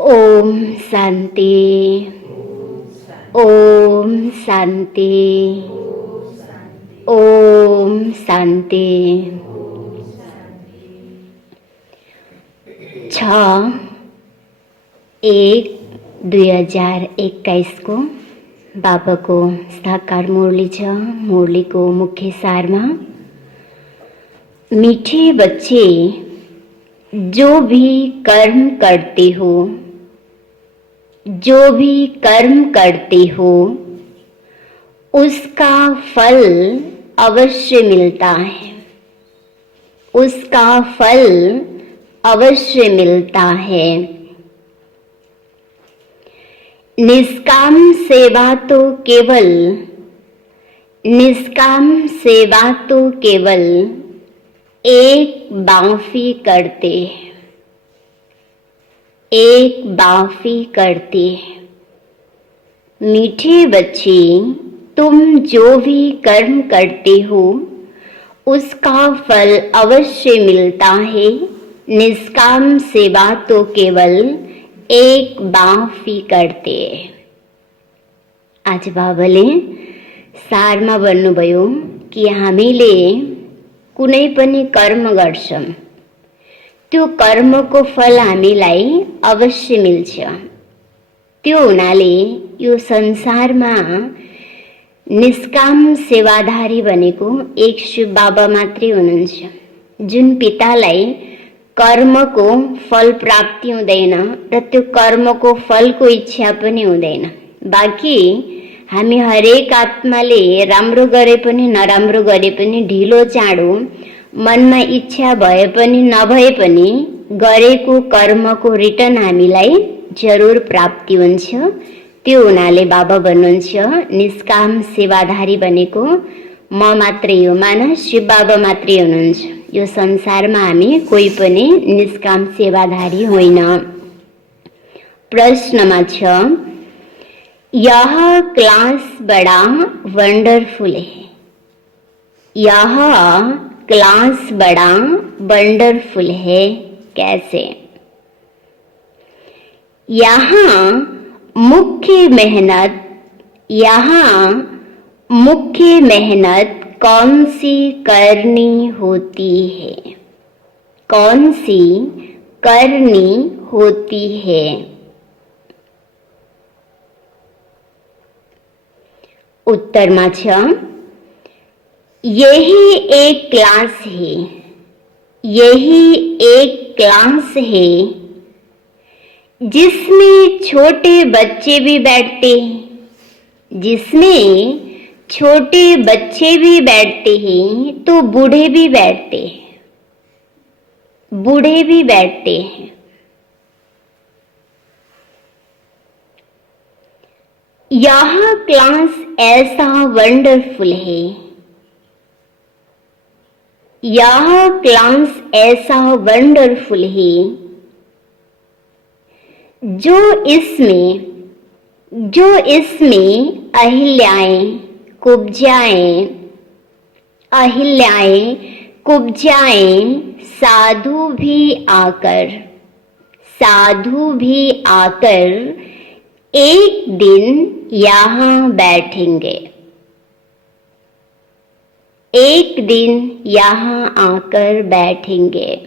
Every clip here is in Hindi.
ओम शांति। ओम शांति। ओम शांति। 6/1/2021 को बाबा को साकार मुरली छ। मुरली को मुख्य सार में, मीठे बच्चे जो भी कर्म करते हो, जो भी कर्म करते हो उसका फल अवश्य मिलता है। उसका फल अवश्य मिलता है। निष्काम सेवा तो केवल एक बाफी करते हैं। एक बाफी करते हैं। मीठे बच्चे, तुम जो भी कर्म करते हो उसका फल अवश्य मिलता है। निष्काम सेवा तो केवल एक बाफी करते हैं। आज बाबाले सारमा भन्नुभयो कि हामीले कुनै पनि कर्म गर्छौं, त्यो कर्मको फल हामीलाई अवश्य मिल्छ। त्यो हुनाले यो संसारमा निष्काम सेवाधारी भनेको एक शिव बाबा मात्रै हुनुहुन्छ, जुन पितालाई कर्मको फल प्राप्ति हुँदैन र त्यो कर्मको फलको इच्छा पनि हुँदैन। बाँकी हामी हरेक आत्माले राम्रो गरे पनि नराम्रो गरे पनि ढिलो चाँडो मनमा इच्छा भए पनि नभए पनि गरेको कर्मको रिटर्न हामीलाई जरुर प्राप्ति हुन्छ। त्यो हुनाले बाबा भन्नुहुन्छ निष्काम सेवाधारी भनेको म मात्रै हो, मानव शिव बाबा मात्रै हुनुहुन्छ। यो संसारमा हामी कोही पनि निष्काम सेवाधारी होइन। प्रश्नमा छ, यह क्लास बड़ा वंडरफुल है। यह क्लास बड़ा वंडरफुल है, कैसे? यहाँ मुख्य मेहनत कौन सी करनी होती है? कौन सी करनी होती है? उत्तर में छ, यही एक क्लास है। यही एक क्लास है जिसमें छोटे बच्चे भी बैठते हैं। जिसमें छोटे बच्चे भी बैठते हैं तो बूढ़े भी बैठते हैं। बूढ़े भी बैठते हैं। यह क्लास ऐसा वंडरफुल है। यह क्लास ऐसा वंडरफुल है जो इसमें अहिल्याएं कुब्जाएं साधु भी आकर एक दिन यहाँ बैठेंगे। एक दिन यहाँ आकर बैठेंगे।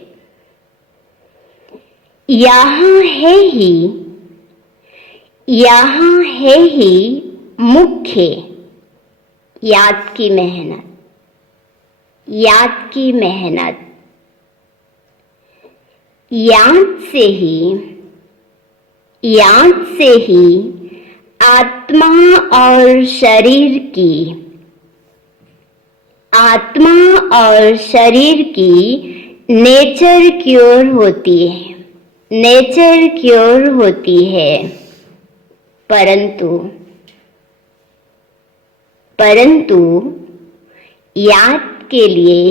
यहाँ है ही मुख्य याद की मेहनत। याद की मेहनत। याद से ही आत्मा और शरीर की नेचर क्योर होती है। नेचर क्योर होती है। परंतु याद के लिए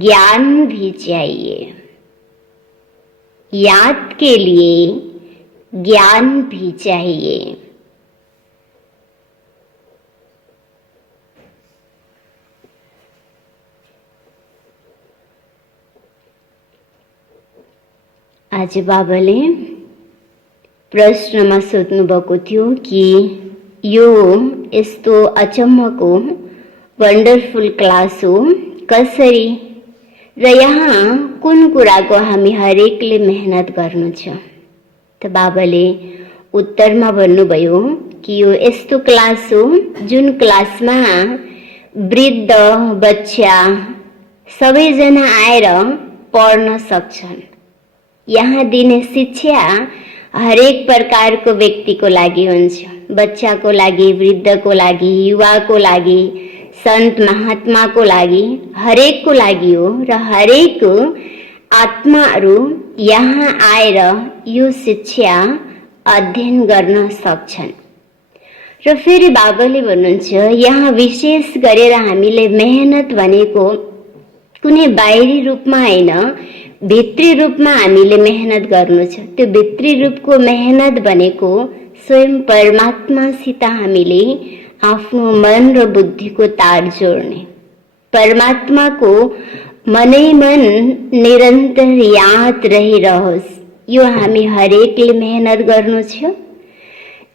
ज्ञान भी चाहिए। याद के लिए ज्ञान भी चाहिए। आज बाबाले प्रश्नमा सोध्नुभएको थियो कि यो यस्तो अचम्मको वन्डरफुल क्लास हो कसरी, र यहाँ कुन कुराको हामी हरेकले मेहनत गर्नु छ। त बाबाले उत्तरमा भन्नुभयो कि यो यस्तो क्लास हो जुन क्लासमा वृद्ध बच्चा सबैजना आएर पढ्न सक्छन्। यहाँ दिने शिक्षा हरेक प्रकारको व्यक्तिको लागि हुन्छ, बच्चाको लागि, वृद्धको लागि, युवाको लागि, सन्त महात्माको लागि, हरेकको लागि हो। र हरेक आत्माहरू यहाँ आएर यो शिक्षा अध्ययन गर्न सक्छन्। र फेरि बाबाले भन्नुहुन्छ यहाँ विशेष गरेर हामीले मेहनत भनेको कुनै बाहिरी रूपमा होइन, भित्री रूपमा हामीले मेहनत गर्नु छ। त्यो भित्री रूपको मेहनत भनेको स्वयं परमात्मासित हामीले आफ्नो मन र बुद्धिको तार जोड्ने, परमात्माको मनै मन निरन्तर याद रहिरहोस्, यो हामी हरेकले मेहनत गर्नु छ।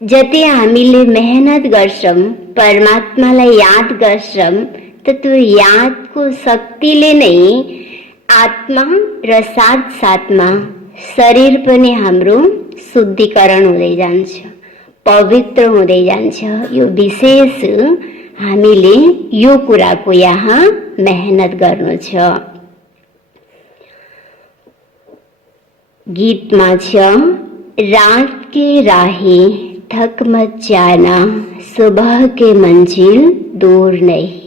जति हामीले मेहनत गर्छौं, परमात्मालाई याद गर्छौं, त त्यो यादको शक्तिले नै आत्मा र साथ साथमा शरीर पनि हाम्रो शुद्धिकरण हुँदै जान्छ, पवित्र हुँदै जान्छ। यो विशेष हामीले यो कुराको यहाँ मेहनत गर्नु छ। गीतमा छ, रात के राही थक मत जाना, सुबह के मंजिल दूर नहीं।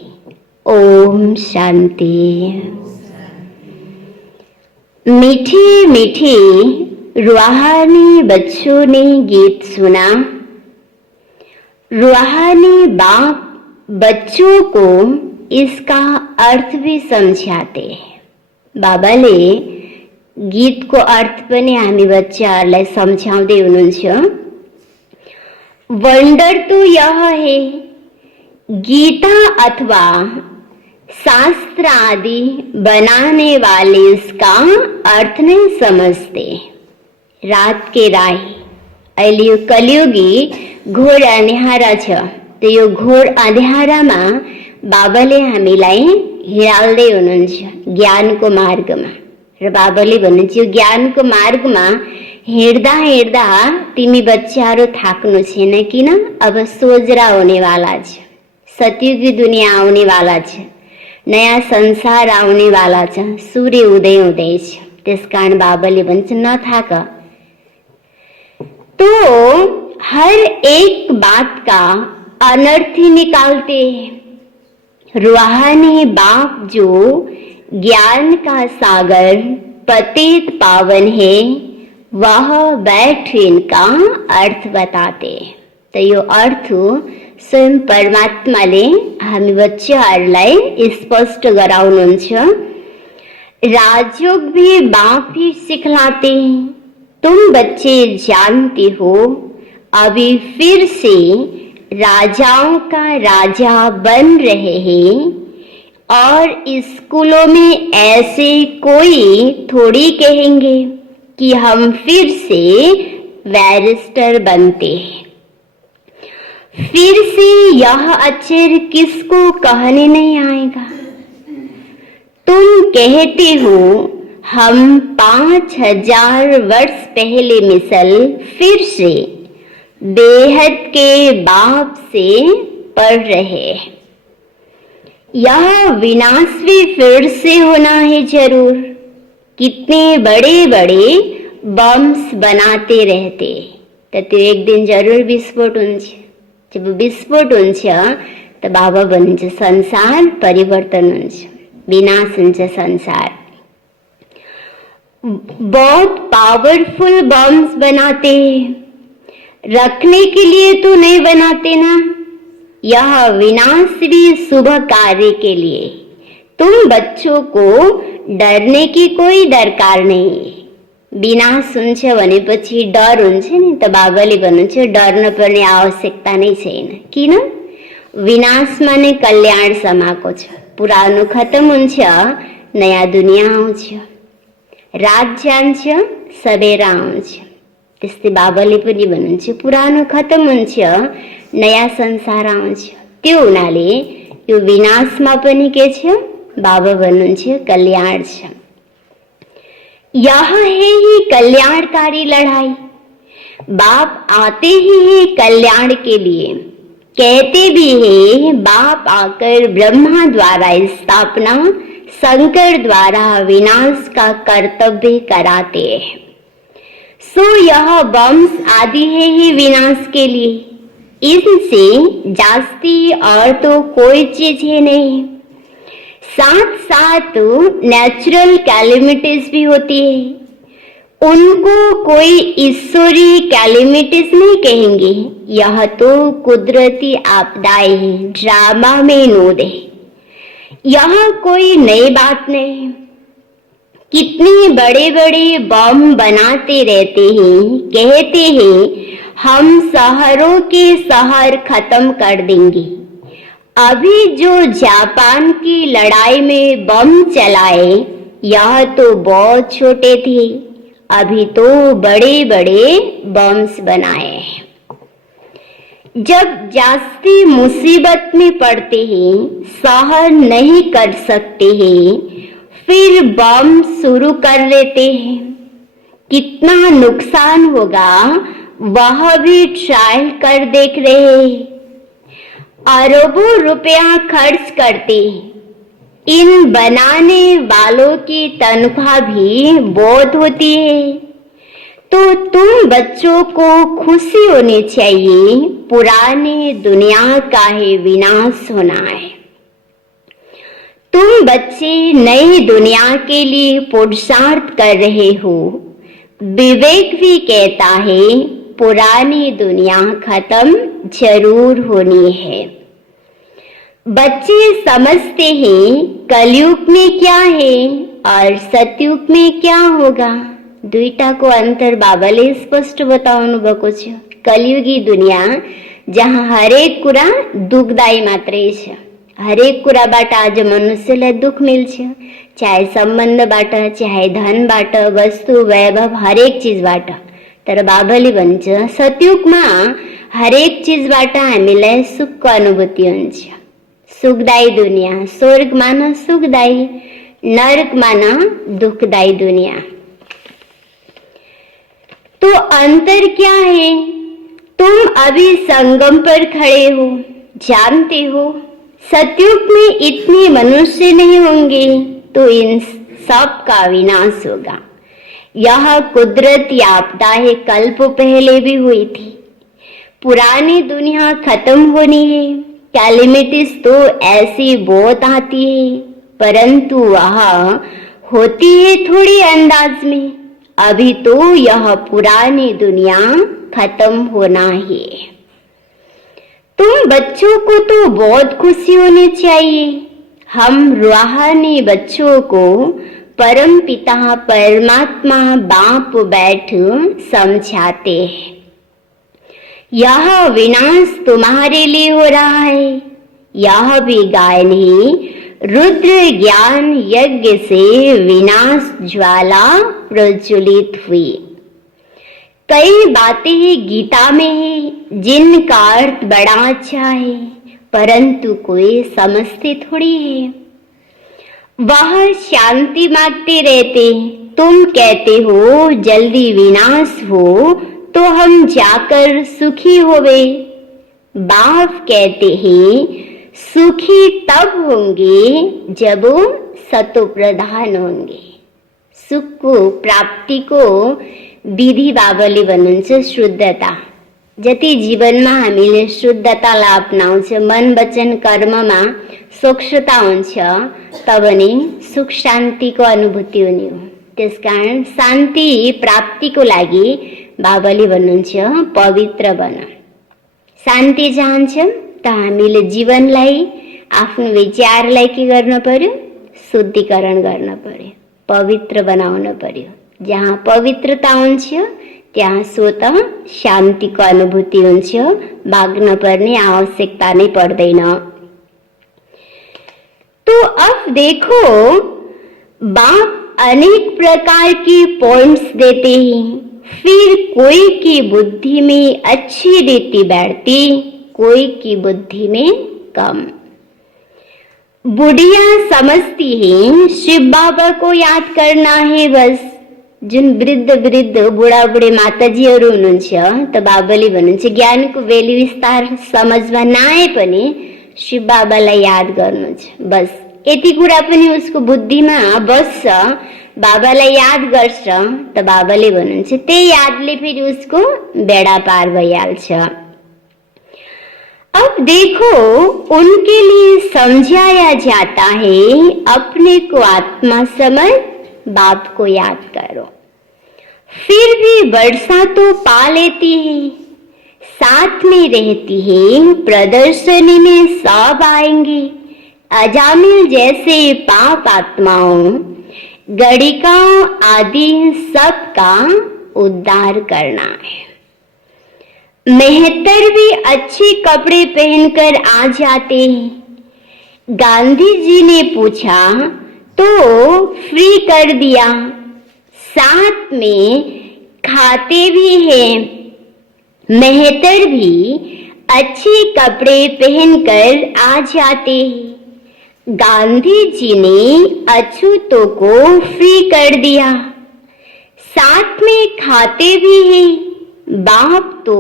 ओम शांति। मीठी मीठी रूहानी बच्चों ने गीत सुना। रूहानी बाप बच्चों को इसका अर्थ भी समझाते हैं। बाबाले गीतको अर्थ पनि हामी बच्चाहरूलाई सम्झाउँदै हुनुहुन्छ। वंडर तो यह है, गीता अथवा शास्त्र आदि बनाने वाले इसका अर्थ नहीं समझते। रात के राही, अहिले यो कलियुगी घोर अँध्यारा छ। त्यो यो घोर अँध्यारामा बाबाले हामीलाई हिँडाल्दै हुनुहुन्छ ज्ञानको मार्गमा। र बाबाले भन्नुहुन्छ यो ज्ञानको मार्गमा हिँड्दा हिँड्दा तिमी बच्चाहरू थाक्नु छैन, किन? अब सोझरा हुनेवाला छ, सतयुगी दुनियाँ आउनेवाला छ, नयाँ संसार आउनेवाला छ, सूर्य उदय हुँदैछ। त्यसकारण बाबाले भन्छ नथाक। तो हर एक बात का अनर्थ ही निकालते हैं। रूहानी बाप जो ज्ञान का सागर पतित पावन है, वह बैठ इनका अर्थ बताते। तो यो अर्थ स्वयं परमात्माले हामी बच्चाहरूलाई स्पष्ट गराउनुहुन्छ। राजयोग भी बाप ही सिखलाते हैं। तुम बच्चे जानते हो अभी फिर से राजाओं का राजा बन रहे हैं, और स्कूलों में ऐसे कोई थोड़ी कहेंगे कि हम फिर से बैरिस्टर बनते हैं। फिर से यह अक्षर किसको कहने नहीं आएगा। तुम कहते हो हम 5000 वर्ष पहले मिसल फिर से बेहद के बाप से पढ़ रहे हैं। यह विनाश भी फिर से होना है जरूर। कितने बड़े बड़े बम्स बनाते रहते, तो त्यो एक दिन जरूर विस्फोट हुन्छ। जब विस्फोट हुन्छ त बाबा भन्नुहुन्छ संसार परिवर्तन हुन्छ, विनाश हुन्छ संसार। बहुत पावरफुल बम्स बनाते हैं, रखने के लिए तो नहीं बनाते ना। यह विनाश भी शुभ कार्य के लिए। तुम बच्चों को डरने की कोई दरकार नहीं है। विनाश हुन्छ भनेपछि डर हुन्छ नि, त बाबाले भन्नुहुन्छ डर्न पर्ने आवश्यकता नै छैन। किन? विनाशमा नै कल्याण समाएको छ। पुरानो खत्म हुन्छ, नयाँ दुनियाँ आउँछ। रात जान्छ, सबेरा आउँछ। त्यस्तै बाबाले पनि भन्नुहुन्छ पुरानो खतम हुन्छ, नयाँ संसार आउँछ। त्यो हुनाले यो विनाशमा पनि के छ? बाबा भन्नुहुन्छ कल्याण छ। यह है ही कल्याणकारी लड़ाई। बाप आते ही है कल्याण के लिए। कहते भी है बाप आकर ब्रह्मा द्वारा स्थापना, शंकर द्वारा विनाश का कर्तव्य कराते हैं। सो यह वंश आदि है ही विनाश के लिए। इनसे जास्ती और तो कोई चीज है नहीं। साथ साथ नेचुरल कैलेमिटीज भी होती है, उनको कोई ईश्वरीय कैलेमिटीज नहीं कहेंगे। यह तो कुदरती आपदाएं हैं, ड्रामा में नोद है। यह कोई नई बात नहीं। कितने बड़े बड़े बम बनाते रहते हैं, कहते हैं हम शहरों के शहर खत्म कर देंगे। अभी जो जापान की लड़ाई में बम चलाए, यह तो बहुत छोटे थे, अभी तो बड़े बड़े बम्स बनाए हैं। जब जास्ती मुसीबत में पड़ते हैं, सहन नहीं कर सकते हैं, फिर बम शुरू कर देते हैं। कितना नुकसान होगा वह भी ट्रायल कर देख रहे हैं। अरबों रुपया खर्च करते हैं। इन बनाने वालों की तनख्वाह भी बहुत होती है। तो तुम बच्चों को खुशी होनी चाहिए, पुरानी दुनिया का ही विनाश होना है। तुम बच्चे नई दुनिया के लिए पुरुषार्थ कर रहे हो। विवेक भी कहता है पुरानी दुनिया खत्म जरूर होनी है। बच्चे समझते हैं कलयुग में क्या है और सतयुग में क्या होगा। दुईटा को अंतर बाबाले स्पष्ट बताउनु भएको छ। कलियुगी दुनिया जहाँ हरेक कुरा दुखदायी मात्रै छ। हरेक कुराबाट आज मनुष्यलाई दुख मिल्छ, चाहे सम्बन्धबाट, चाहे धनबाट, वस्तु वैभव, हरेक चिजबाट। तर बाबाले भन्छ सतयुगमा हरेक चिजबाट हामीलाई सुखको अनुभूति हुन्छ। सुखदायी दुनिया, स्वर्ग माना सुखदायी, नरक माना दुखदायी दुनिया। तो अंतर क्या है? तुम अभी संगम पर खड़े हो, जानते हो सतयुग में इतने मनुष्य नहीं होंगे, तो इन सब का विनाश होगा। यह कुदरती आपदा है, कल्प पहले भी हुई थी। पुरानी दुनिया खत्म होनी है। कैलेमिटीज तो ऐसी बहुत आती है, परंतु वह होती है थोड़ी अंदाज में। अभी तो यह पुरानी दुनिया खत्म होना है। तुम बच्चों को तो बहुत खुशी होनी चाहिए। हम रूहानी बच्चों को परम पिता परमात्मा बाप बैठ समझाते हैं। यह विनाश तुम्हारे लिए हो रहा है। यह भी गायन ही रुद्र ज्ञान यज्ञ से विनाश ज्वाला प्रज्वलित हुई। कई बातें गीता में है जिनका अर्थ बड़ा अच्छा है, परंतु कोई समझते थोड़ी है। वह शांति मांगते रहते। तुम कहते हो जल्दी विनाश हो तो हम जाकर सुखी होवे। बाप कहते हैं सुखी तब होंगे जब वो सतो प्रधान होंगे। सुख को प्राप्ति को विधि बाबाले भन्नुहुन्छ शुद्धता। जति जीवनमा हामीले शुद्धतालाई अपनाउँछ, मन वचन कर्ममा स्वच्छता हुन्छ, तब नि सुख शान्तिको अनुभूति हुने हो। त्यसकारण शान्ति प्राप्तिको लागि बाबाले भन्नुहुन्छ पवित्र बन। शान्ति चाहन्छौँ त हामीले जीवनलाई, आफ्नो विचारलाई के गर्न पर्यो? शुद्धिकरण गर्न पर्यो, पवित्र बनाउन पर्यो। जहाँ पवित्रता हुन्छ त्यहाँ स्वतः शान्तिको अनुभूति हुन्छ। भाग्न पर्ने आवश्यकता नै पर्दैन। तो अब देखो बाप अनेक प्रकार के पॉइंट्स देते हैं। फिर कोई की बुद्धि में अच्छी रीति बैठती, कोई की बुद्धि में कम। बुढ़िया समझती है शिव बाबा को याद करना है बस। जुन वृद्ध बुढा बुढी माताजीहरू हुनुहुन्छ त बाबाले भन्नुहुन्छ ज्ञानको वेली विस्तार समझमा नआए पनि शिव बाबालाई याद गर्नु छ बस। यति कुरा पनि उसको बुद्धिमा बस्छ, बाबालाई याद गर्छ त बाबाले भन्नुहुन्छ त्यही यादले फेरि उसको बेडा पार भइहाल्छ। अब देखो, उनके लिए समझाया जाता है अपने को आत्मा समझ, बाप को याद करो। फिर भी वर्षा तो पा लेती है, साथ में रहती है, प्रदर्शनी में सब आएंगे। अजामिल जैसे पाप आत्माओं, गणिकाओं आदि सबका उद्धार करना है। मेहतर भी अच्छे कपड़े पहनकर आ जाते हैं। गांधी जी ने पूछा तो फ्री कर दिया, साथ में खाते भी हैं। मेहतर भी अच्छे कपड़े पहनकर आ जाते हैं। गांधी जी ने अछूतों को फ्री कर दिया, साथ में खाते भी हैं। बाप तो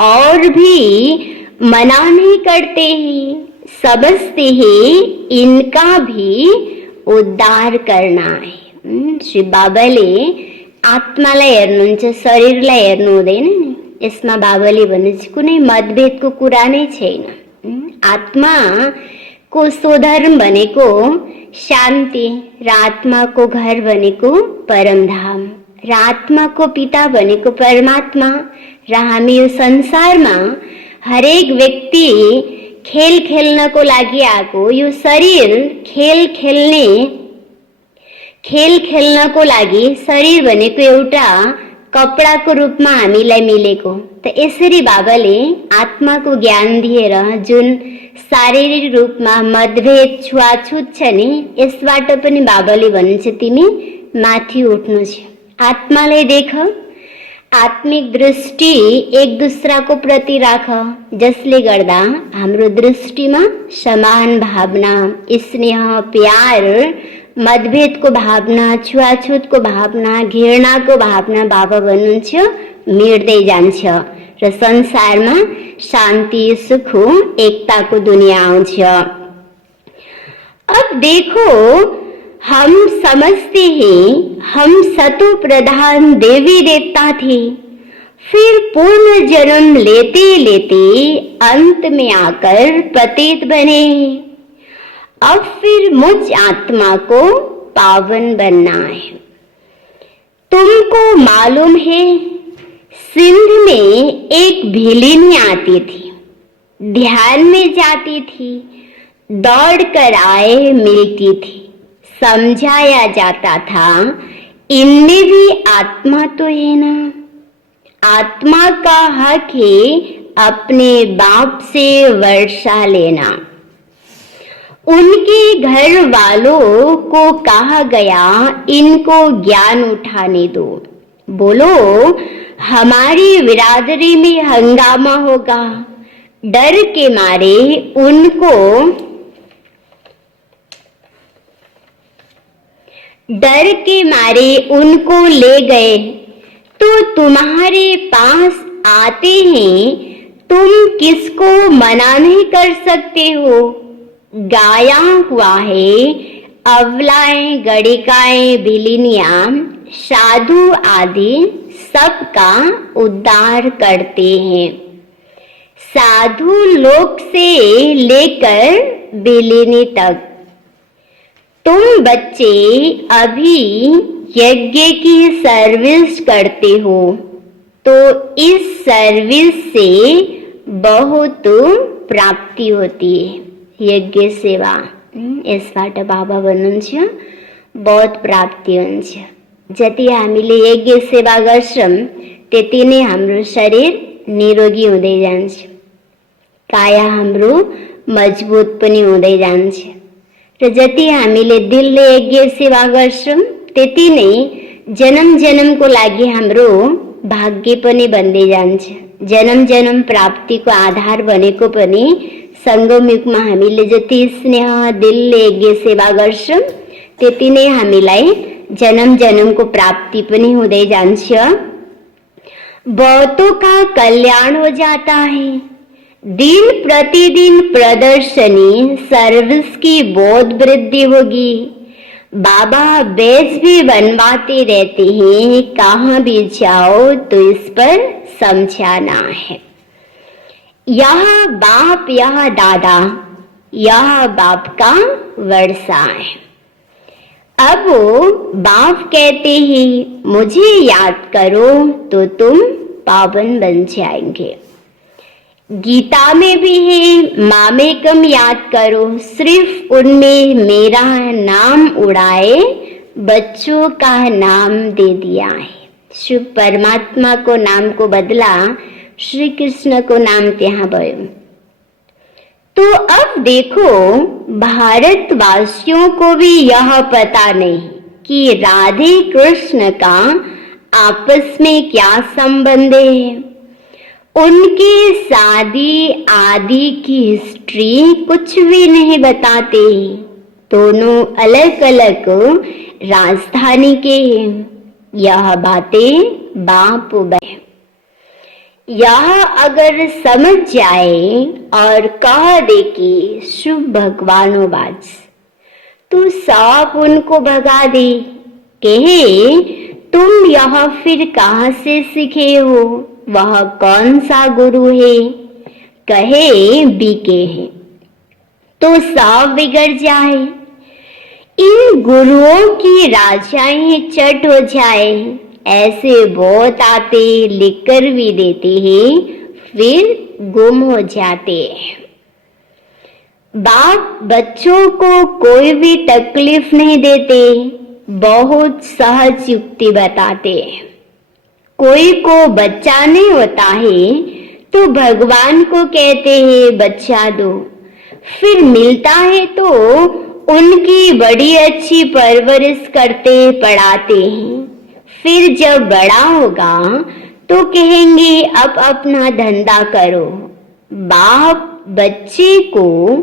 और भी मना नहीं करते हैं, समझते हैं इनका भी उद्धार करना है। श्री बाबाले आत्मालाई हेर्नुहुन्छ, शरीरलाई हेर्नु हुँदैन नि। यसमा बाबाले भन्नुहुन्छ कुनै मतभेदको कुरा नै छैन। आत्माको स्वधर्म भनेको शान्ति र आत्माको घर भनेको परमधाम र आत्माको पिता भनेको परमात्मा र हामी यो संसारमा हरेक व्यक्ति खेल खेल्नको लागि आएको। यो शरीर खेल खेल्नको लागि शरीर भनेको एउटा कपडाको रूपमा हामीलाई मिलेको। त यसरी बाबाले आत्माको ज्ञान दिएर जुन शारीरिक रूपमा मतभेद छुवाछुत छ नि, यसबाट पनि बाबाले भन्नुहुन्छ तिमी माथि उठ्नु छ। आत्मालाई देख, आत्मिक दृष्टि एक दूसराको प्रति राख, जसले गर्दा हाम्रो दृष्टिमा समान भावना, स्नेह, प्यार, मतभेदको भावना, छुवाछुतको भावना, घृणाको भावना बाबा भन्नुहुन्छ मेट्दै जान्छ र संसारमा शान्ति, सुख, एकताको दुनिया आउँछ। अब देखो, हम समझते हैं हम सतो प्रधान देवी देवता थे, फिर पूर्ण जन्म लेते लेते अंत में आकर पतित बने। अब फिर मुझ आत्मा को पावन बनना है। तुमको मालूम है सिंध में एक भिलिनी आती थी, ध्यान में जाती थी, दौड़ कर आए मिलती थी। समझाया जाता था इनमें भी आत्मा तो है ना। आत्मा का हक है अपने बाप से वर्षा लेना। उनके घर वालों को कहा गया इनको ज्ञान उठाने दो। बोलो हमारी बिरादरी में हंगामा होगा। डर के मारे उनको ले गए तो तुम्हारे पास आते हैं, तुम किसको मना नहीं कर सकते हो। गाया हुआ है अवलाएं, गणिकाएं, भिलिनियां, साधु आदि सबका उद्धार करते हैं। साधु लोक से लेकर बिलिनी तक। तुम बच्चे अभी यज्ञ की सर्विस करते हो तो इस सर्विस से बहुत प्राप्ति होती है। यज्ञ सेवा यसबाट बाबा भन्नुहुन्छ बहुत प्राप्ति हुन्छ। जति हामीले यज्ञ सेवा गर्छौं त्यति नै हाम्रो शरीर निरोगी हुँदै जान्छ, काया हाम्रो मजबुत पनि हुँदै जान्छ र जति हामीले दिलले यज्ञ सेवा गर्छौं त्यति नै जन्म जन्मको लागि हाम्रो भाग्य पनि बन्दै जान्छ। जन्म जन्म प्राप्तिको आधार बनेको पनि सङ्गम युगमा हामीले जति स्नेह दिलले यज्ञ सेवा गर्छौँ त्यति नै हामीलाई जन्म जन्मको प्राप्ति पनि हुँदै जान्छ। बहुतों का कल्याण हो जाता है। दिन प्रतिदिन प्रदर्शनी सर्विस की बहुत वृद्धि होगी। बाबा बैच भी बनवाते रहते हैं, कहाँ भी जाओ तो इस पर समझाना है। यह बाप यह दादा यह बाप का वर्षा है। अब बाप कहते हैं मुझे याद करो तो तुम पावन बन जाएंगे। गीता में भी है मामेकम याद करो, सिर्फ उनमें मेरा नाम उड़ाए बच्चों का नाम दे दिया है। शिव परमात्मा को नाम को बदला, श्री कृष्ण को नाम त्यहाँ भयो। तो अब देखो भारतवासियों को भी यह पता नहीं कि राधे कृष्ण का आपस में क्या संबंध है। उनकी शादी आदि की हिस्ट्री कुछ भी नहीं बताते। दोनों अलग अलग राजधानी के हैं। यह बातें बाप बहन यह अगर समझ जाए और कह दे कि शुभ भगवानोबाज तो सब उनको भगा दे। कहे तुम यह फिर कहाँ से सीखे हो, वह कौन सा गुरु है। कहे बीके है तो सब बिगड़ जाए। इन गुरुओं की राजाएं चट हो जाए। ऐसे बहुत आते लिखकर भी देते हैं फिर गुम हो जाते हैं। बाप बच्चों को कोई भी तकलीफ नहीं देते, बहुत सहज युक्ति बताते हैं। कोई को बच्चा नहीं होता है तो भगवान को कहते हैं बच्चा दो, फिर मिलता है तो उनकी बड़ी अच्छी परवरिश करते पढ़ाते हैं। फिर जब बड़ा होगा तो कहेंगे अब अपना धंधा करो। बाप बच्चे को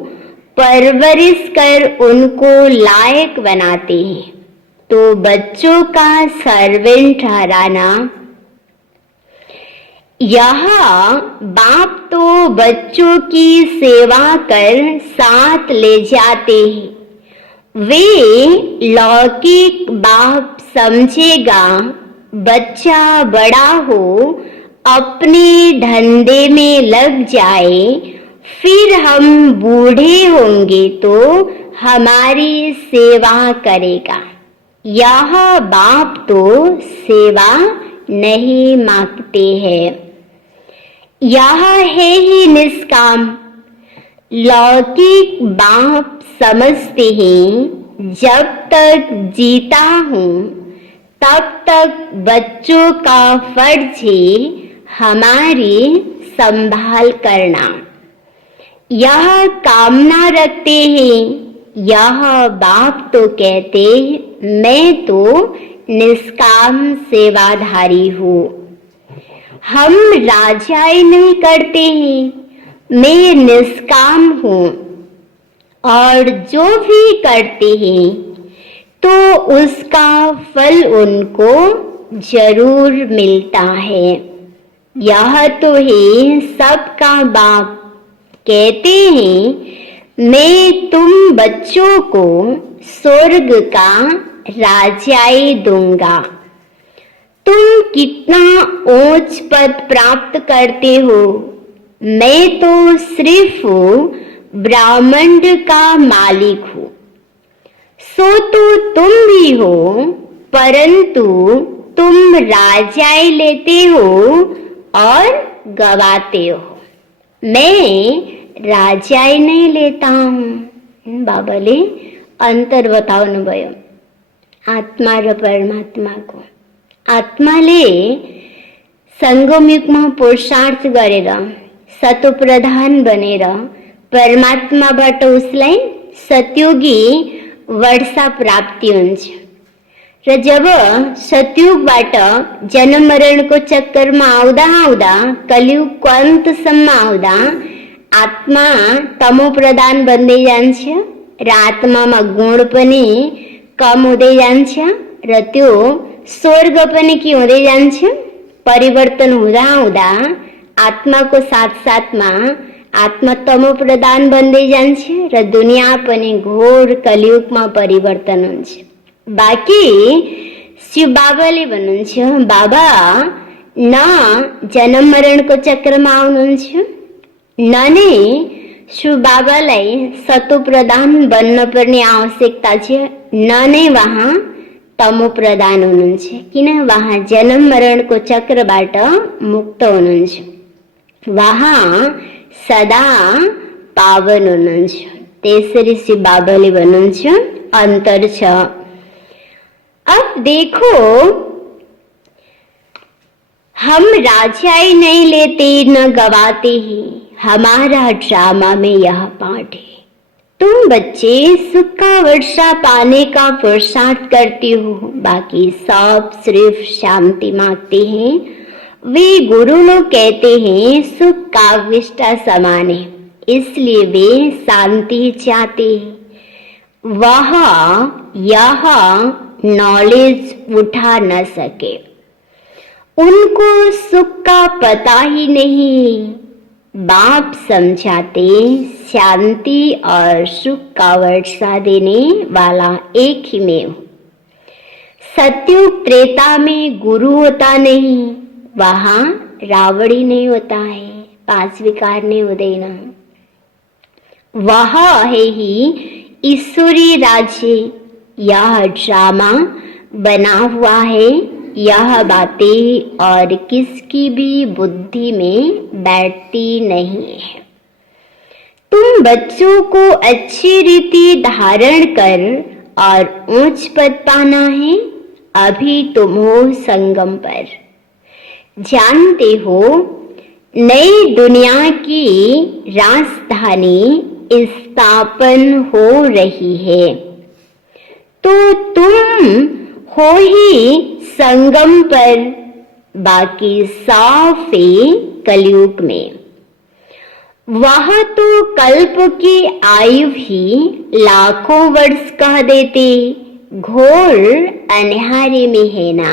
परवरिश कर उनको लायक बनाते हैं तो बच्चों का सर्वेंट ठहराना। यह बाप तो बच्चों की सेवा कर साथ ले जाते हैं। वे लौकिक बाप समझेगा बच्चा बड़ा हो अपने धंधे में लग जाए, फिर हम बूढ़े होंगे तो हमारी सेवा करेगा। यह बाप तो सेवा नहीं मांगते हैं। यह है ही निष्काम। लौकिक बाप समझते हैं जब तक जीता हूँ तब तक बच्चों का फर्ज है हमारी संभाल करना। यह कामना रखते हैं। यह बाप तो कहते मैं तो निष्काम सेवाधारी हूँ। हम राजाई नहीं करते हैं, मैं निष्काम हूँ और जो भी करते हैं तो उसका फल उनको जरूर मिलता है। यह तो है सबका बाप। कहते हैं मैं तुम बच्चों को स्वर्ग का राजाई दूंगा। तुम कितना ऊंच पद प्राप्त करते हो, मैं तो सिर्फ ब्रह्मांड का मालिक हूँ। सो तो तुम भी हो, परंतु तुम राजाई लेते हो और गवाते हो। मैं राजाई नहीं लेता हूँ। बाबाले अंतर बताउनु भयो आत्मा र परमात्माको। आत्माले संगम युगमा पुरुषार्थ गरेर सतोप्रधान बनेर परमात्माबाट उसलाई सतयुगी वर्षा प्राप्ति हुन्छ जब सतयुग बाट जन्म मरण को चक्कर में आवदा आवदा कलयुग को अंत सम्मा आवदा आत्मा तमो प्रधान बंदी जान छे र आत्मा में गुण पनि कम होते जान छे र त्यो स्वर्ग पनि की होते जान छे परिवर्तन होदा होदा आत्मा को साथ साथ में आत्मा तमो प्रधान बंदी जान छे र दुनिया पनि घोर कलयुग में परिवर्तन हुन्छ। बाकी शिव बाबाले भन्नुहुन्छ बाबा न जन्म मरण को चक्र में आउनुहुन्छ न नै शिव बाबालाई सतो प्रधान बन्न पर्ने आवश्यकता छ न नै वहाँ तमो प्रधान हुनुहुन्छ किन वहाँ जन्म मरण को चक्रबाट मुक्त हुनुहुन्छ वहाँ सदा पावन हुनुहुन्छ। त्यसरी शिव बाबाले भन्नुहुन्छ अन्तर छ। अब देखो हम राजाई नहीं लेते न गवाते ही हमारा ड्रामा में यह पाठ है। तुम बच्चे सुख का वर्षा पाने का पुरुषार्थ करते हो बाकी सब सिर्फ शांति मांगते हैं। वे गुरु लोग कहते हैं सुख काव्यष्टा समान है इसलिए वे शांति चाहते हैं। वह यह नॉलेज उठा न सके उनको सुख का पता ही नहीं। बाप समझाते शांति और सुख का वर्षा देने वाला एक ही में हो। सतयुग त्रेता में गुरु होता नहीं वहाँ रावड़ी नहीं होता है पांच विकार नहीं उदय न वह है ही ईश्वरी राज्य। यह ड्रामा बना हुआ है यह बातें और किसकी भी बुद्धि में बैठती नहीं है। तुम बच्चों को अच्छी रीति धारण कर और ऊंच पद पाना है। अभी तुम हो संगम पर जानते हो नई दुनिया की राजधानी स्थापन हो रही है तो तुम हो ही संगम पर बाकी साफ कलयुग में। वह तो कल्प की आयु ही लाखों वर्ष कह देते घोर अन्हारे में है ना।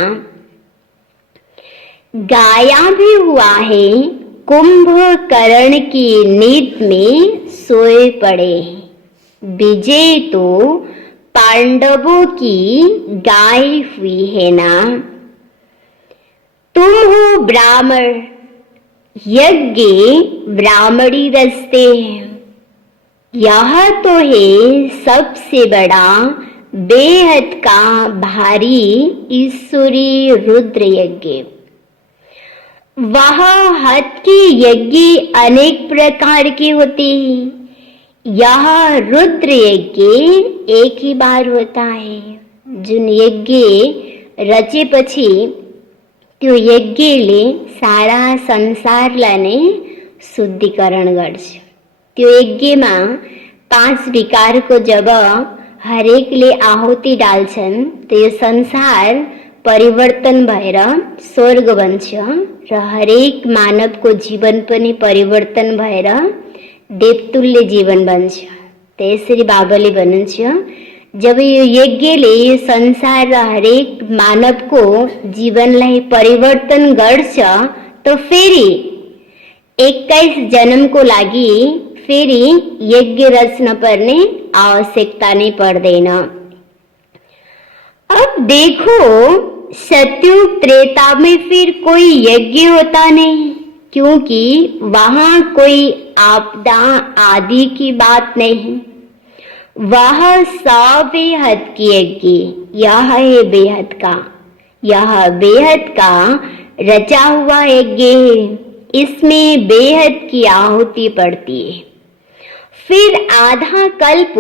गाया भी हुआ है कुंभकर्ण की नींद में सोए पड़े विजय तो पांडवों की गाय हुई है ना। तुम हो ब्राह्मण यज्ञ ब्राह्मणी रचते हैं यह तो है सबसे बड़ा बेहद का भारी ईश्वरी रुद्र यज्ञ। वह हद की यज्ञ अनेक प्रकार के होते हैं यह रुद्र यज्ञ एक ही बार होता है। जुन यज्ञ रचे पछी त्यो यज्ञले सारा संसारलाने शुद्धिकरण गर्छ। त्यो यज्ञमा 5 विकारको जब हरेकले आहुति डाल्छन् त्यो संसार परिवर्तन भएर स्वर्ग बन्छ र हरेक मानवको जीवन पनि परिवर्तन भएर देवतुल्य जीवन बन्छ। त्यसरी बाबाले भन्नुहुन्छ जब यो यज्ञले यो संसार र हरेक मानवको जीवनलाई परिवर्तन गर्छ तो फेरि 21 जन्मको लागि फेरि यज्ञ रच्न पर्ने आवश्यकता नै पर्दैन। अब देखो सतयुग त्रेता में फिर कोई यज्ञ होता नहीं क्योंकि वहां कोई आपदा आदि की बात नहीं। वह सब बेहद की यज्ञ यह है बेहद का यह बेहद का रचा हुआ यज्ञ है। इसमें बेहद की आहुति पड़ती है। फिर आधा कल्प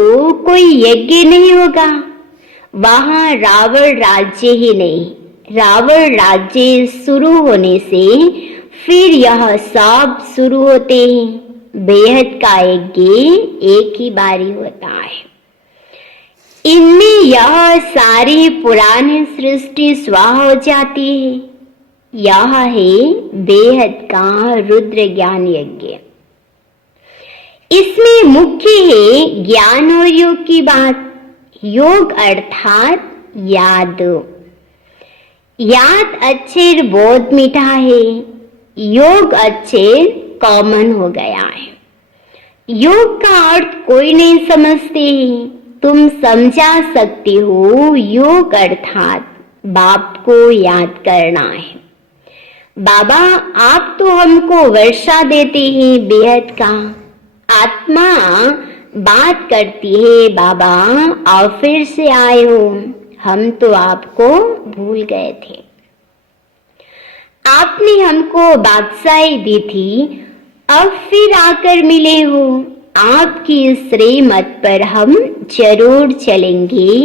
कोई यज्ञ नहीं होगा। वहां रावण राज्य ही नहीं। रावण राज्य शुरू होने से फिर यह सब शुरू होते हैं। बेहद का यज्ञ एक ही बारी होता है। इनमें यह सारी पुरानी सृष्टि स्वाहा हो जाती है। यह है बेहद का रुद्र ज्ञान यज्ञ। इसमें मुख्य है ज्ञान और योग की बात। योग अर्थात याद। याद अक्षर बहुत मीठा है, योग अक्षर कॉमन हो गया है। योग का अर्थ कोई नहीं समझते, तुम समझा सकते हो। योग अर्थात बाप को याद करना है। बाबा आप तो हमको वर्षा देते हैं बेहद का। आत्मा बात करती है, बाबा आप फिर से आए हो, हम तो आपको भूल गए थे। आपने हमको बादशाही दी थी, अब फिर आकर मिले हो। आपकी श्रीमत पर हम जरूर चलेंगे।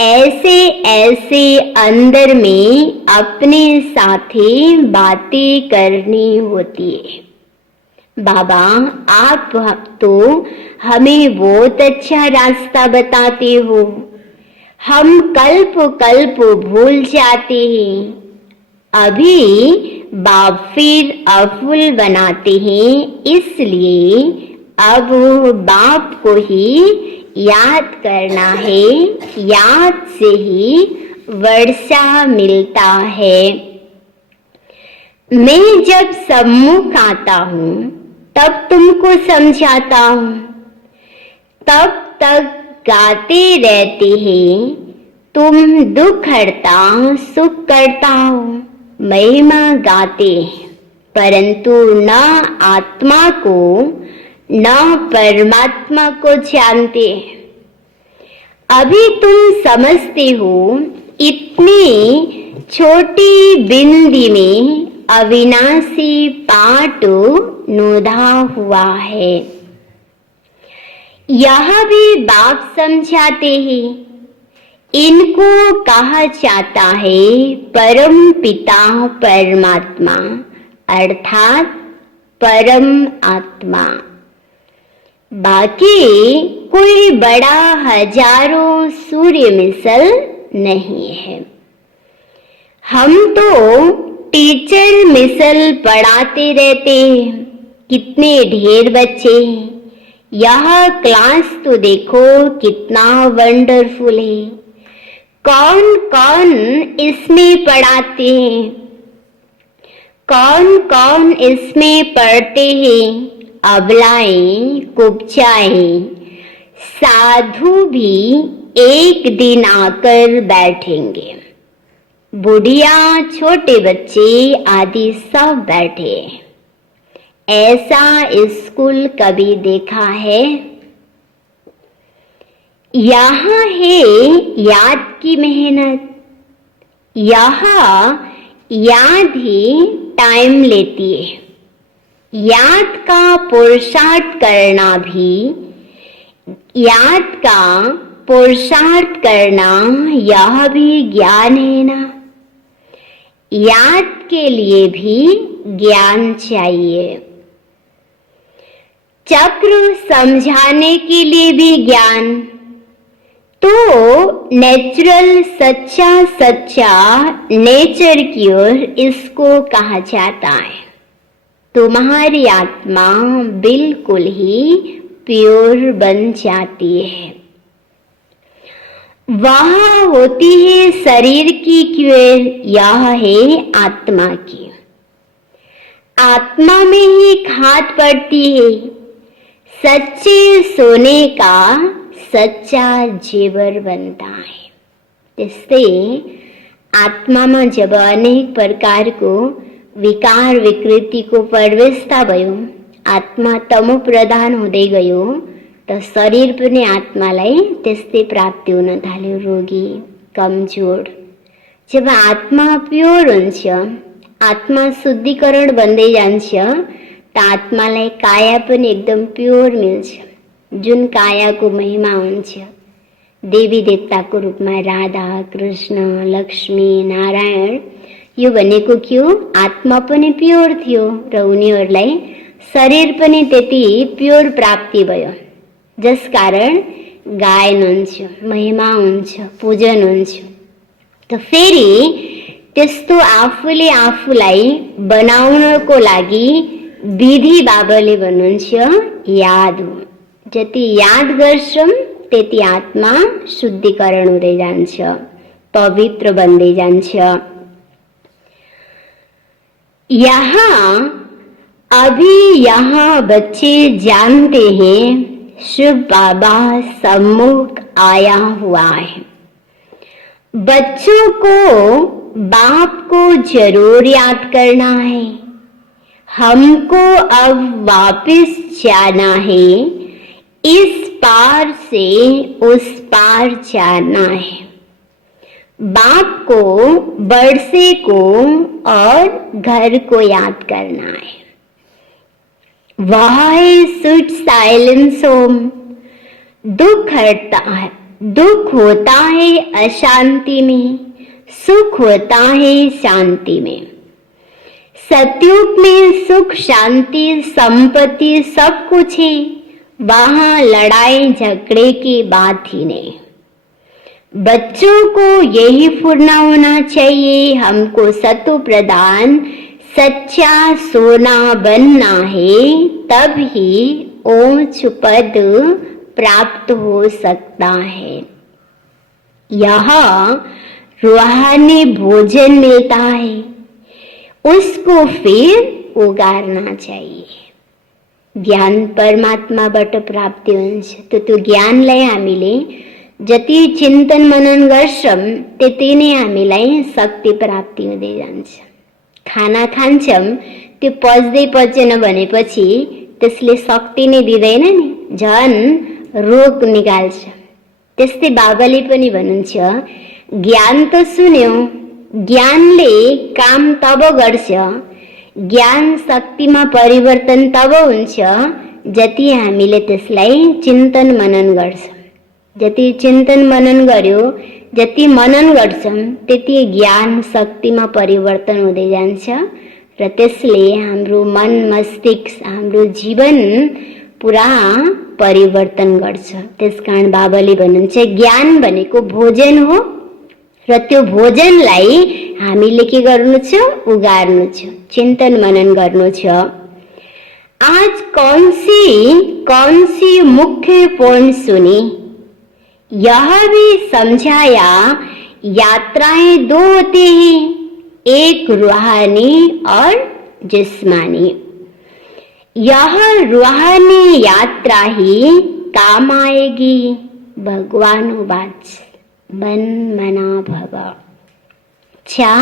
ऐसे ऐसे अंदर में अपने साथी बातें करनी होती है। बाबा आप तो हमें बहुत अच्छा रास्ता बताते हो, हम कल्प कल्प भूल जाते हैं। अभी बाप फिर अफुल बनाते हैं, इसलिए अब बाप को ही याद करना है। याद से ही वर्षा मिलता है। मैं जब सम्मुख आता हूँ तब तुमको समझाता हूँ, तब तक गाते रहते हैं। तुम दुख हरता सुख करता हो, महिमा गाते, परंतु न आत्मा को न परमात्मा को जानते। अभी तुम समझते हो इतनी छोटी बिंदी में अविनाशी पाठ नोधा हुआ है। यह भी बाप समझाते हैं। इनको कहा जाता है परम पिता परमात्मा अर्थात परम आत्मा। बाकी कोई बड़ा हजारों सूर्य मिसल नहीं है। हम तो टीचर मिसल पढ़ाते रहते हैं। कितने ढेर बच्चे हैं। यह क्लास तो देखो कितना वंडरफुल है। कौन कौन इसमें पढ़ाते हैं, कौन कौन इसमें पढ़ते हैं। अबलाएं कुब्जाएं साधु भी एक दिन आकर बैठेंगे। बुढ़िया छोटे बच्चे आदि सब बैठे। ऐसा स्कूल कभी देखा है? यहाँ है याद की मेहनत। यहाँ याद ही टाइम लेती है। याद का पुरुषार्थ करना भी, याद का पुरुषार्थ करना यह भी ज्ञान है ना। याद के लिए भी ज्ञान चाहिए। चक्र समझाने के लिए भी ज्ञान। तो नेचुरल सच्चा सच्चा नेचर की ओर इसको कहा जाता है। तुम्हारी आत्मा बिल्कुल ही प्योर बन जाती है। वह होती है शरीर की क्योर, यह है आत्मा की। आत्मा में ही खाद पड़ती है। सच्चे सोने का सच्चा जेवर बनता है। जिससे आत्मा में जब अनेक प्रकार को विकार विकृति को प्रवेशता भयो, आत्मा तमो प्रधान हुँदै गयो, त शरीर पनि आत्मालाई त्यस्तै प्राप्ति हुन थाल्यो। रोगी कमजोर। जब आत्मा प्योर हुन्छ, आत्मा शुद्धिकरण बन्दै जान्छ, त आत्मालाई काया पनि एकदम प्योर मिल्छ। जुन कायाको महिमा हुन्छ। देवी देवताको रूपमा राधा कृष्ण लक्ष्मी नारायण, यो भनेको के हो? आत्मा पनि प्योर थियो र उनीहरूलाई शरीर पनि त्यति प्योर प्राप्ति भयो। जसकारण गायन हुन्छ, महिमा हुन्छ, पूजन हुन्छ। त फेरि त्यस्तो आफूले आफूलाई बनाउनको लागि विधि बाबाले भन्नुहुन्छ याद हो। जति याद गर्छौँ त्यति आत्मा शुद्धिकरण हुँदै जान्छ, पवित्र बन्दै जान्छ। यहाँ बच्चे जानते हैं शिव बाबा सम्मुख आया हुआ है। बच्चों को बाप को जरूर याद करना है। हमको अब वापस जाना है, इस पार से उस पार जाना है। बाप को, बरसे को और घर को याद करना है। वह है स्वीट साइलेंस होम। दुख हटता है, दुख होता है अशांति में, सुख होता है शांति में। सतयुग में सुख, शांति, संपत्ति सब कुछ है, वहां लड़ाई झगड़े की बात ही नहीं। बच्चों को यही फुरना होना चाहिए, हमको सतु प्रदान सच्चा सोना बनना है, तब ही ऊंच पद प्राप्त हो सकता है। यहाँ रूहानी भोजन मिलता है, उसको फिर उगारना चाहिए। ज्ञान परमात्माबाट प्राप्ति हुन्छ। त्यो ज्ञानलाई हामीले जति चिन्तन मनन गर्छौं त्यति नै हामीलाई शक्ति प्राप्ति हुँदै जान्छ। खाना खान्छौं, त्यो पच्दै पचेन भनेपछि त्यसले शक्ति नै दिँदैन नि, झन् रोग निकाल्छ। त्यस्तै बाबाले पनि भन्नुहुन्छ ज्ञान त सुन्यौ, ज्ञानले काम तब गर्छ, ज्ञान शक्तिमा परिवर्तन तब हुन्छ जति हामीले त्यसलाई चिन्तन मनन गर्छौं। जति चिन्तन मनन गर्यो, जति मनन गर्छौं त्यति ज्ञान शक्तिमा परिवर्तन हुँदै जान्छ र त्यसले हाम्रो मन मस्तिष्क, हाम्रो जीवन पुरा परिवर्तन गर्छ। त्यसकारण बाबाले भन्नुहुन्छ ज्ञान भनेको भोजन हो र त्यो भोजनलाई हामीले के गर्नु छ? उगार्नु छ, चिन्तन मनन गर्नु छ। आज कौन सी मुख्य पॉइंट सुनी, यह भी समझाया यात्राएं दो होती हैं, एक रूहानी और जिस्मानी। यह रूहानी यात्रा ही काम आएगी, भगवानुवाच बन मना भव। अच्छा,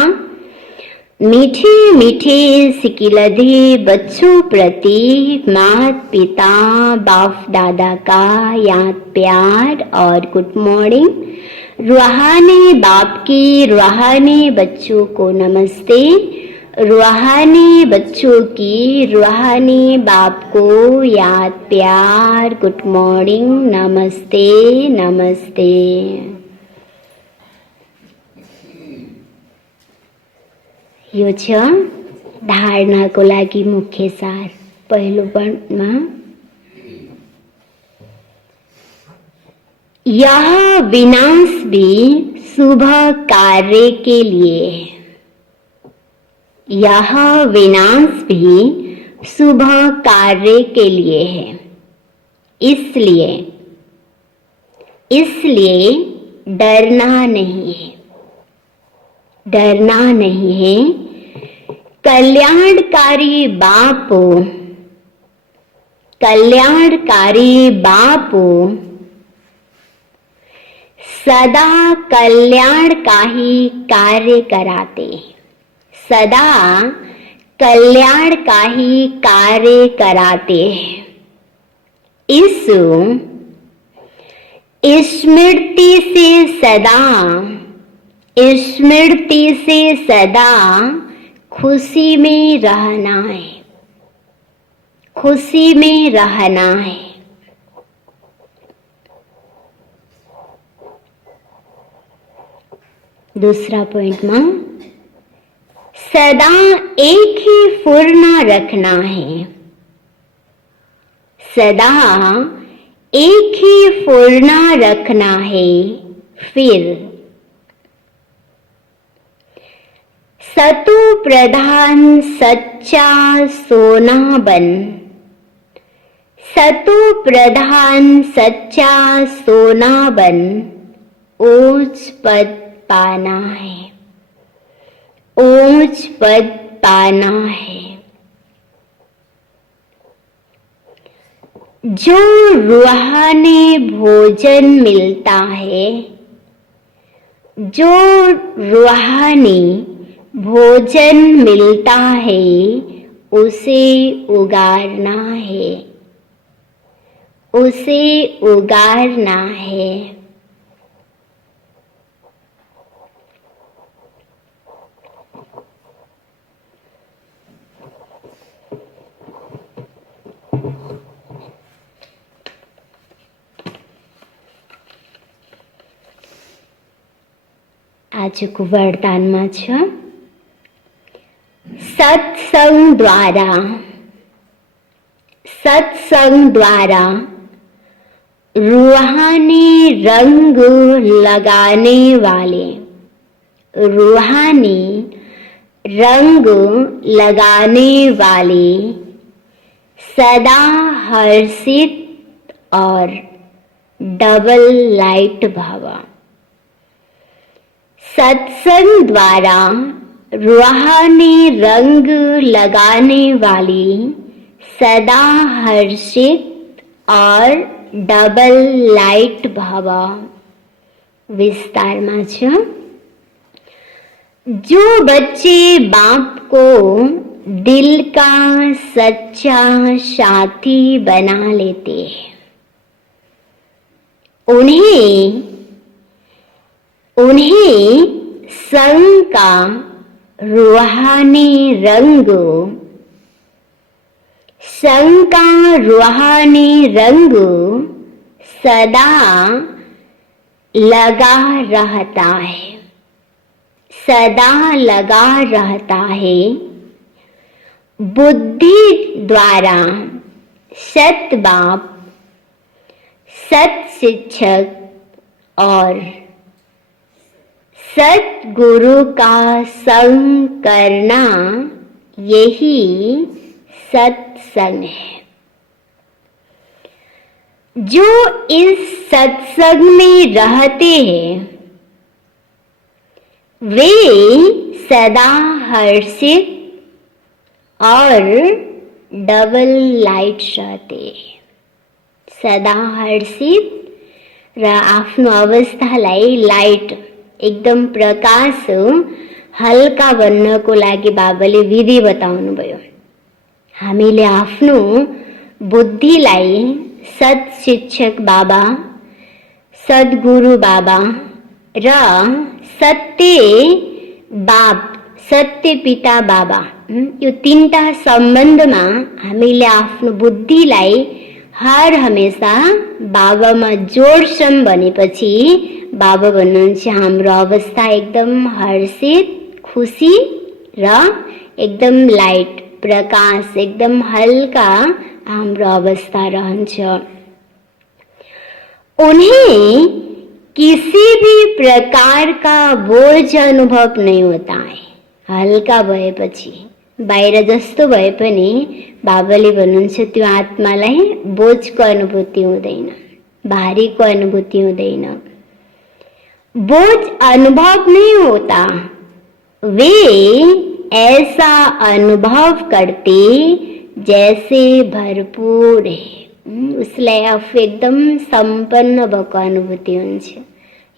मीठे मीठे सिकिलधे बच्चों प्रति माता पिता बाप दादा का याद प्यार और गुड मॉर्निंग। रूहानी बाप की रूहानी बच्चों को नमस्ते, रूहानी बच्चों की रूहानी बाप को याद प्यार गुड मॉर्निंग, नमस्ते नमस्ते। यो छ धारणाको लागि मुख्य सार। पहिलो पॉइन्टमा यह विनाश भी शुभ कार्य के लिए है। यह विनाश भी शुभ कार्य के लिए है। इसलिए डरना नहीं है, डरना नहीं है। कल्याणकारी बापू सदा कल्याण का ही कार्य कराते, सदा कल्याण का ही कार्य कराते हैं। इस स्मृति से सदा खुशी में रहना है, खुशी में रहना है। दूसरा पॉइंट में सदा एक ही फुरना रखना है, सदा एक ही फुरना रखना है फिर। सतो प्रधान सच्चा सोना बन, सतो प्रधान सच्चा सोना बन, ऊंच पद पाना है, ऊंच पद पाना है। जो रूहानी भोजन मिलता है, जो रूहानी भोजन मिलता है, उसे उगारना है, उसे उगारना है। આજનું વરદાનમાં છે, सत्संग द्वारा रूहानी रंग लगाने वाले, रूहानी रंग लगाने वाले सदा हर्षित और डबल लाइट भवा। सत्संग द्वारा रूहानी रंग लगाने वाली सदा हर्षित और डबल लाइट भवा। विस्तार में छ, जो बच्चे बाप को दिल का सच्चा साथी बना लेते हैं, उन्हें संग का रूहानी रंग, संग का रूहानी रंग सदा लगा रहता है, सदा लगा रहता है। बुद्धि द्वारा सत बाप, सत शिक्षक और सतगुरु का संग करना, यही सत्संग है। जो इस सत्संग में रहते हैं, वे सदा हर्षित और डबल लाइट रहते हैं। सदा हर्षित र आफ्नो अवस्थालाई लाइट एकदम प्रकाश हल्का बन्नको लागि बाबाले विधि बताउनु भयो। हामीले आफ्नो बुद्धिलाई सत शिक्षक बाबा, सद्गुरु बाबा र सत्य बाप, सत्य पिता बाबा, यो तीनटा सम्बन्धमा हामीले आफ्नो बुद्धिलाई हर हमेशा बाबामा जोड्छौं भनेपछि बाबा भन्नुहुन्छ हाम्रो अवस्था एकदम हर्षित, खुशी र एकदम लाइट प्रकाश, एकदम हल्का हाम्रो अवस्था रहन्छ। उन्हें किसी भी प्रकार का बोझ अनुभव नहीं होता है। हल्का भएपछि बाहिर जस्तो भए पनि बाबाले भन्नुहुन्छ त्यो आत्मालाई बोझको अनुभूति हुँदैन, भारीको अनुभूति हुँदैन। बोझ अनुभव नहीं होता, वे ऐसा अनुभव करते जैसे भरपूर है। उसलाई आफू एकदम सम्पन्न भएको अनुभूति हुन्छ।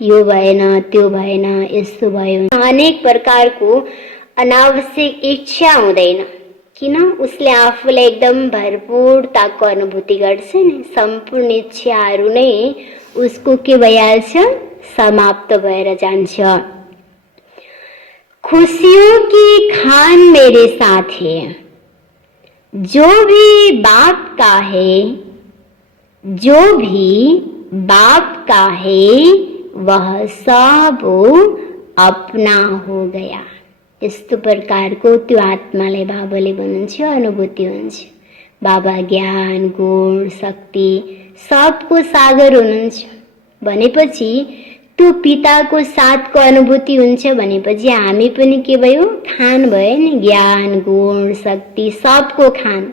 यो भएन, त्यो भएन, यस्तो भयो, अनेक प्रकारको अनावश्यक इच्छा हुँदैन। किन? उसले आफूलाई एकदम भरपूरताको अनुभूति गर्छ नि। सम्पूर्ण इच्छाहरू नै उसको के भइहाल्छ? समाप्त भएर जान्छ। खुशियों की खान मेरे साथ है, जो भी बाप का है, जो भी बाप का है वह सब अपना हो गया। यस्तो प्रकारको त्यो आत्मालाई बाबाले भन्नुहुन्छ अनुभूति हुन्छ। बाबा ज्ञान, गुण, शक्ति सबको सागर हुनुहुन्छ भनेपछि त्यो पिताको साथको अनुभूति हुन्छ भनेपछि हामी पनि के भयो? खान भयो नि, ज्ञान गुण शक्ति सबको खान।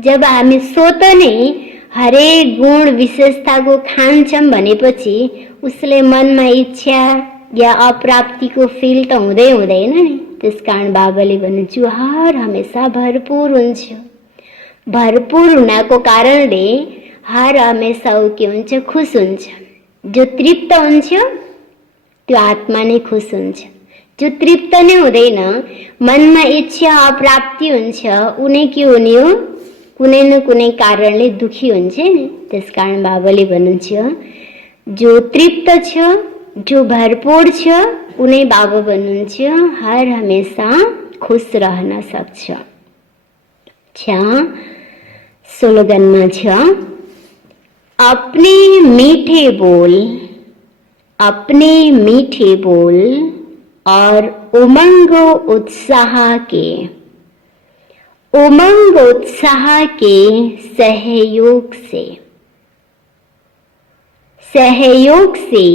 जब हामी स्वत नै हरेक गुण विशेषताको खान्छौँ भनेपछि उसले मनमा इच्छा या अप्राप्तिको फिल त हुँदैन नि। त्यसकारण बाबाले भन्नुहुन्छ हर हमेसा भरपूर हुन्छ। भरपूर हुनको कारणले हर हमेसा ऊ के हुन्छ? खुश हुन्छ। जो तृप्त हुन्छ त्यो आत्मा नै खुश हुन्छ। जो तृप्त नै हुँदैन, मनमा इच्छा अप्राप्ति हुन्छ, उनी के हुने हो? कुनै न कुनै कारणले दुखी हुन्छ नि। त्यसकारण बाबाले भन्नुहुन्छ जो तृप्त छ, जो भरपूर छ, उनी बाबा भन्नुहुन्छ हर हमेसा खुश रहन सक्छ। स्लोगनमा छ अपने मीठे बोल, अपने मीठे बोल और उमंग उत्साह के सहयोग से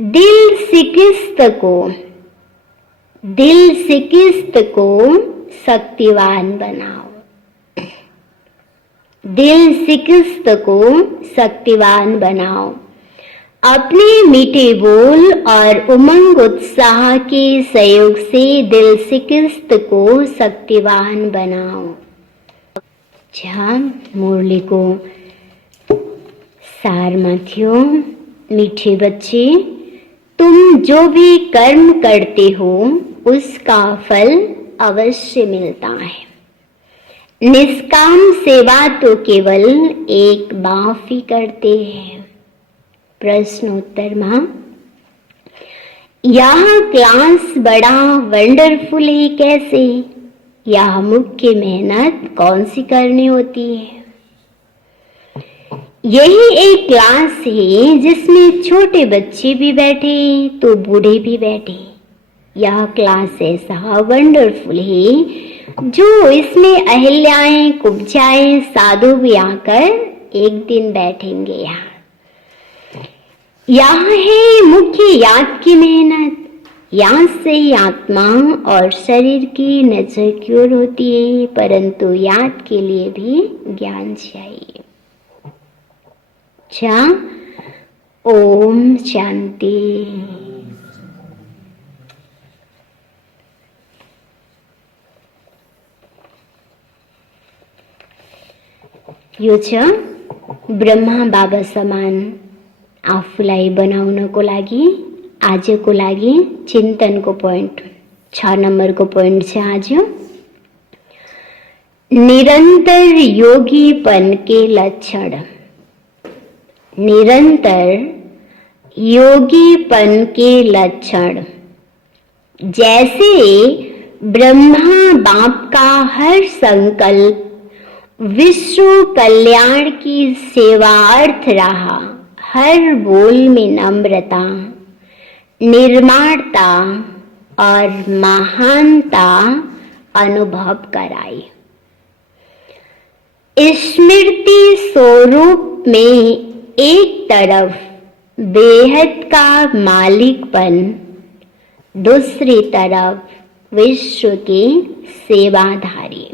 दिल सिकिस्त को शक्तिवान बनाओ। दिल सिकिस्त को शक्तिवान बनाओ। अपने मीठे बोल और उमंग उत्साह के सहयोग से दिल सिकिस्त को शक्तिवान बनाओ। मुरली को सारमा थियो, मीठे बच्चे तुम जो भी कर्म करते हो उसका फल अवश्य मिलता है। निष्काम सेवा तो केवल एक बाप ही करते हैं। प्रश्न उत्तर में यह क्लास बड़ा वंडरफुल है कैसे? यह मुख्य मेहनत कौन सी करनी होती है? यही एक क्लास है जिसमें छोटे बच्चे भी बैठे तो बूढ़े भी बैठे। यह क्लास ऐसा वंडरफुल है जो इसमें अहिल्याएं कुब्जाएं साधु भी आकर एक दिन बैठेंगे। यहाँ है मुख्य याद की मेहनत। यहाँ से ही आत्मा और शरीर की नजर क्योर होती है, परंतु याद के लिए भी ज्ञान चाहिए। ओम शांति। यो छ ब्रह्मा बाबा समान आफूलाई बनाउनको लागि आजको लागि चिन्तनको पोइन्ट 6 नम्बरको पोइन्ट छ आज निरंतर योगीपन के लक्षण। निरंतर योगीपन के लक्षण। जैसे ब्रह्मा बाप का हर संकल्प विश्व कल्याण की सेवार्थ रहा, हर बोल में नम्रता, निर्माणता और महानता अनुभव कराई। स्मृति स्वरूप में एक तरफ बेहद का मालिकपन, दूसरी तरफ विश्व के सेवाधारी।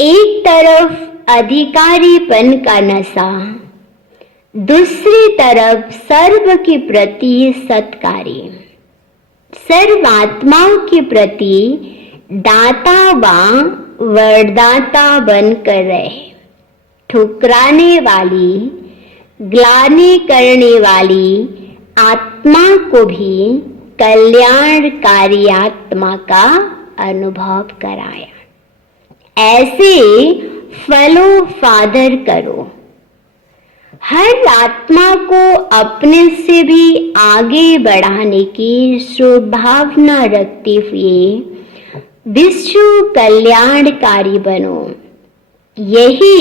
एक तरफ अधिकारीपन का नशा, दूसरी तरफ सर्व के प्रति सत्कारी, सर्व आत्माओं के प्रति दाता व वरदाता बनकर रहे। ठुकराने वाली, ग्लानि करने वाली आत्मा को भी कल्याणकारी आत्मा का अनुभव कराया। ऐसे फॉलो फादर करो। हर आत्मा को अपने से भी आगे बढ़ाने की शुभभावना रखते हुए विश्व कल्याणकारी बनो। यही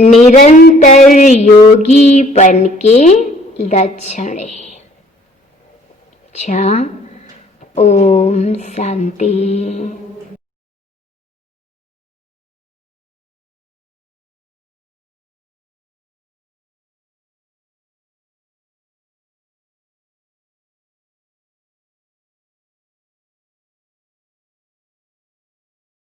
निरंतर योगीपन के लक्षण है। ओम शांति।